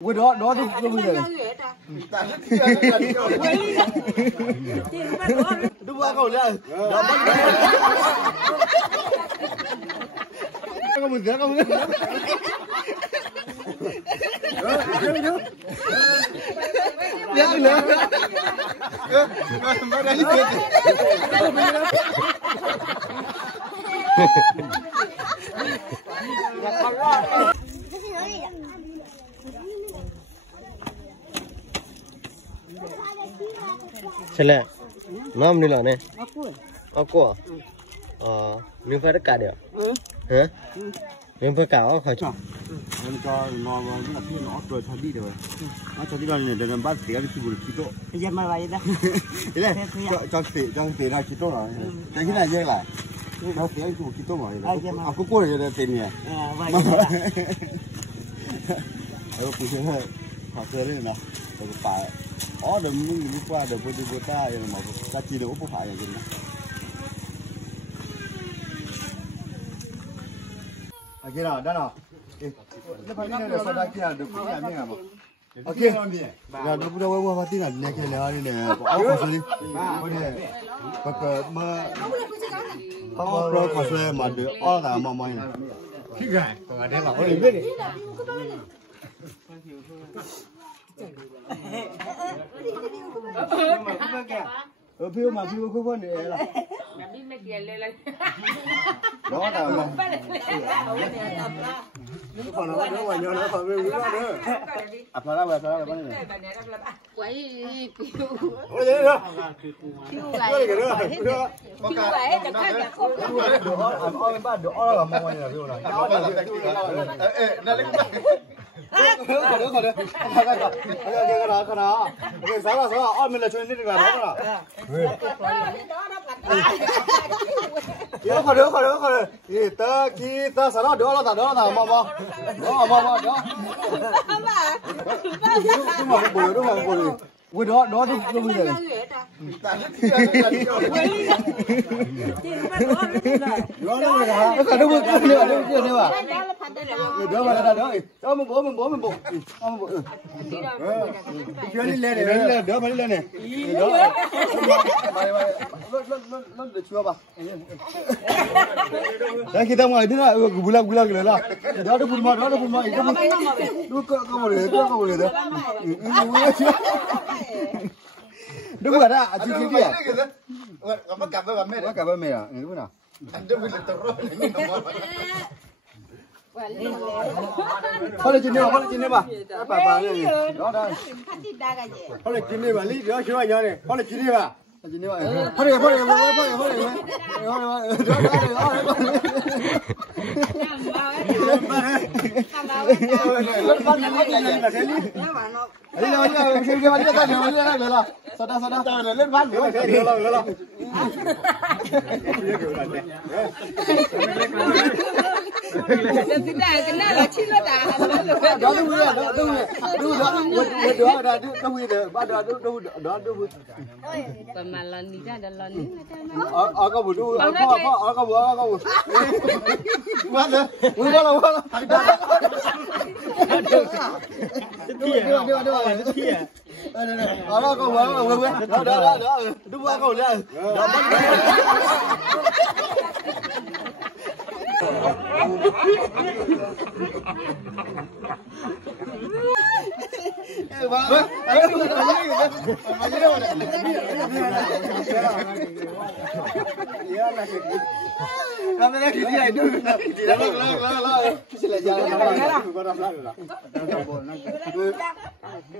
Gue đó tuh bây giờ này. Đúng ba câu nữa. Không mình không mình. Nhớ nữa. Mà đây chết. Chale, nam ni lah ne. Aku. Mình phải cắt được. Hả? Mình phải cắt không phải chứ? Mình cho nó là khi nó rồi cho đi rồi. Nó cho đi rồi này để làm bát xỉa đi chịu được đó. Bây giờ mà vậy đó. Thế này, cho xỉa ra chịu rồi. Cái này dễ lại. Nó xỉa chịu chịu rồi. À, cũng có rồi tiền nhỉ. Vậy. Bây giờ họ chơi đấy nè. Rồi phải. Đừng đi qua được với ta mà ta chỉ được không phải là gì nữa. Cái nào đó nào. Nó phải cái này là sao đây kia được cái này mà. Ok. Là nó cũng đâu có tin là này cái này đi nè. Áo có gì? Có này. Có mà không rồi có gì mà được áo là mà mày này. Cái gà, còn đây mà có biết đi. Phiêu mà phiêu không vấn đề là đó là còn nó nữa mà nhớ nó còn phiêu nữa nữa à phải là vấn đề quấy ôi thế nữa cái cái nữa có cái chẳng khác là không ôi ba đồ là mong mỏi là phiêu này đó là nó lấy cái đó cái sao là mình là chuyên đi là đó là khỏi gì ta kia ta sao đó mà đúng mà Gue đó tuh bây giờ này. Nó cả đâu kia mà. Đó mà đó. Cho mình bố. chưa đi lên này đỡ mà đi lên này đó nó được chưa bà Đấy kita mau itu lah bulan gitu lah. Đó pun mau itu lu kau boleh tu. Đúng rồi đó, chị kia. Có cặp với bà mẹ Có cặp với mẹ à? Đúng nào? Anh đừng bị tụt rồi. Thôi lên trên đây bà. Bà này. Đó đây. Thôi lên trên đây bà lý nữa chưa nhớ này. Thôi lên trên đây bà. Trên đây bà. Thôi đi. Lên văn nữa. cái này là chi nó đã Đó còn mà lần đi ra là lần ở có bụi ở có bụi quá nữa quá lâu ở đó có bụi đó đúng quá câu nữa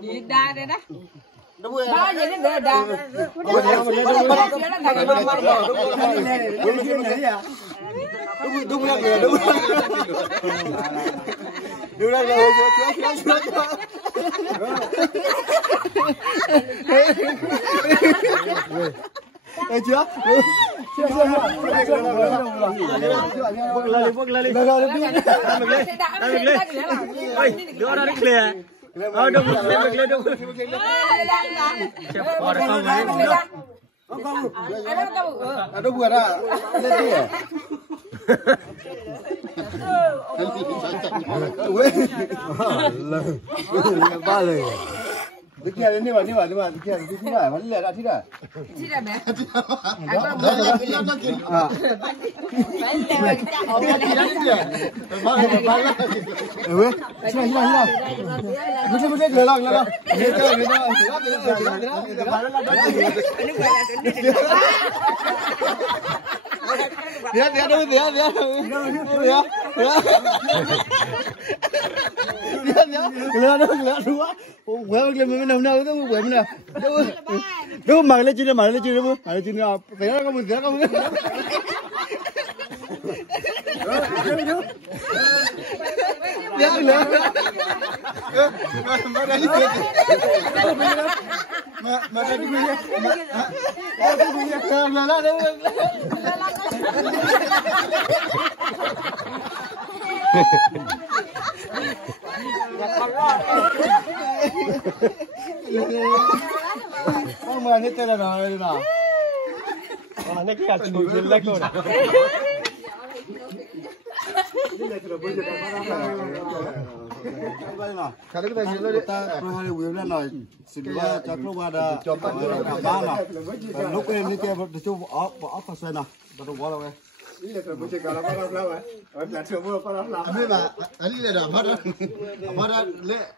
đi đa đây đó bao nhiêu cái đa đúng là chưa bước lên đưa ra đi lên đâu lên 都不干，那对。喂，巴嘞。你看你吧，你看，你看，反正来了，听着。听着没？啊。喂，行了，不是，来了，Đâu mà lên trên mà lên trên đâu, mà lên trên nào, thấy nó không, thấy nó không. Không mà hết tên là nào đây nào. Nó kia chỉ một lần thôi. Cái đấy là gì ta tôi hay uống lên rồi xin ba cho lúc ba đã cho ba mà lúc em đi kia cho bỏ phát sen nào bắt đầu bỏ đâu em đi là bữa chơi cả là bắt đầu rồi là chưa mua bắt đầu làm anh biết mà anh đi là bắt đó lệ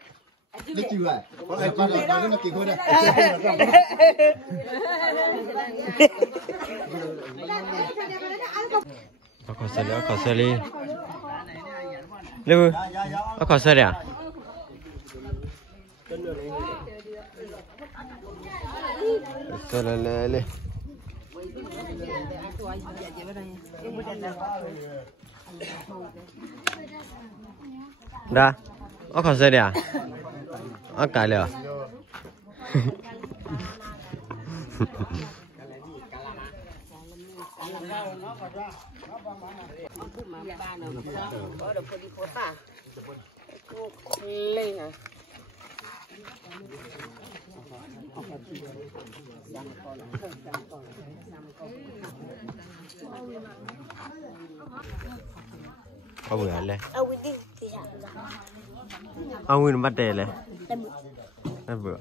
đi chịu lại bắt đầu nó kịp hơn đây có xe đi Lưu, có xe đi à? Xe lên. Đã, có xe đi à? Cái liệu. Có bữa lên. Ông Nguyên bắt đề lên. Bắt bữa.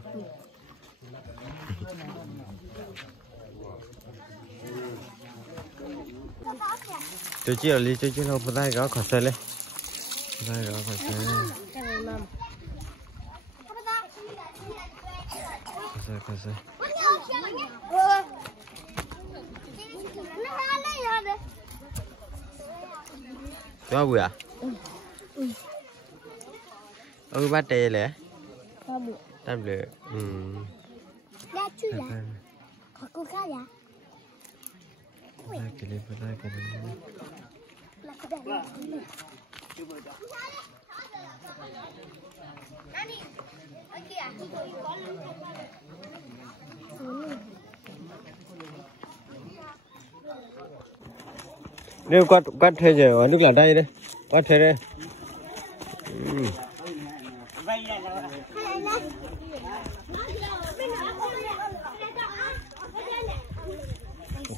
Tôi chỉ là tôi chỉ là một tay có khó xe lên. Đây đó khó xe. Khó xe. Có bữa à? Ông bắt đề lên. Bắt bữa. Đã chưa là? Có cô khác à? Cái này cái này. Nếu quát thế rồi nước là đây đây, quát thế đây.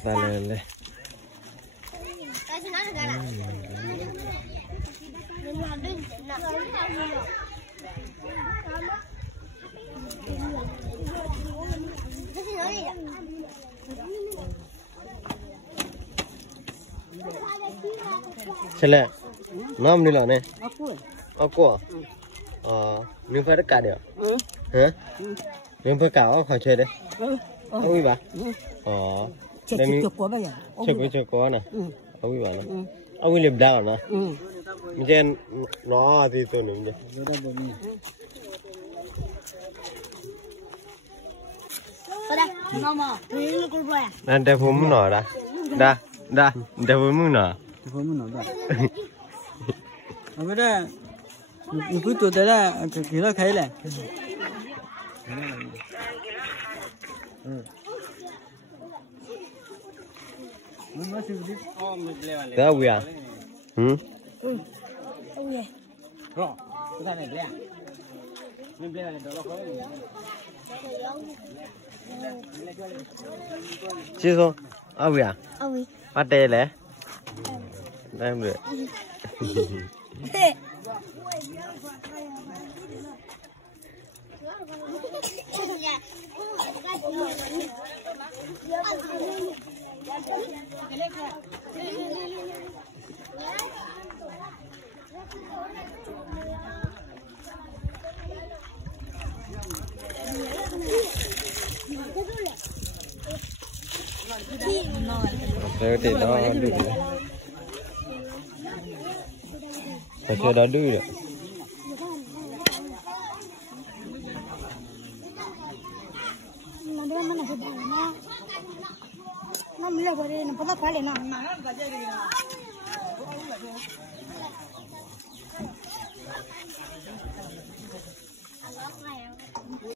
Lên. Sele, nam ni lah ne. Aku. Ni phải cả được. Hả? Ni phải cả khỏi chơi đấy. Ôi bà. Chơi có nè. Ôi bà nè. Ôi liệp đào nè. Mình nó thì tôi nín vậy. Anh đẹp không nọ đã. Đã, đẹp không nọ. Bây giờ mình cứ tụi đấy là cái nó thấy này. Đó vui à? Chứ không? Ôi à? Ôi. Bắt đê lẽ? Đây được. Rồi thì nó được. Phải chơi đó đưa được. Nó mới là cái nó bắt phải lên nó.